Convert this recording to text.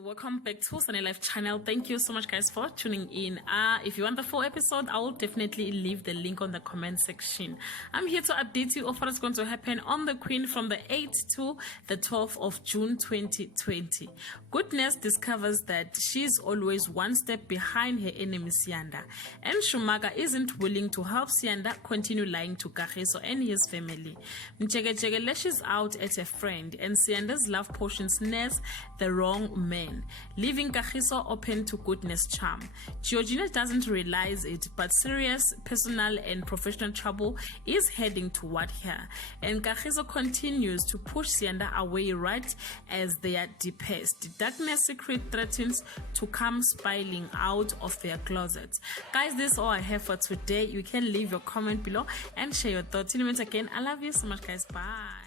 Welcome back to Sunny Life channel. Thank you so much guys for tuning in. If you want the full episode, I will definitely leave the link on the comment section. I'm here to update you of what is going to happen on the Queen from the 8th to the 12th of June 2020. Goodness discovers that she's always one step behind her enemy Siyanda, and Shumaga isn't willing to help Siyanda continue lying to Kagiso and his family. Mchegechege lashes out at a friend, and Siyanda's love potion snares the wrong man, leaving Kagiso open to goodness charm. Georgina doesn't realize it, but serious personal and professional trouble is heading toward her, and Kagiso continues to push Siyanda away right as their deepest darkness secret threatens to come spilling out of their closets. Guys, this is all I have for today. You can leave your comment below and share your thoughts. Till we meet again, I love you so much guys. Bye.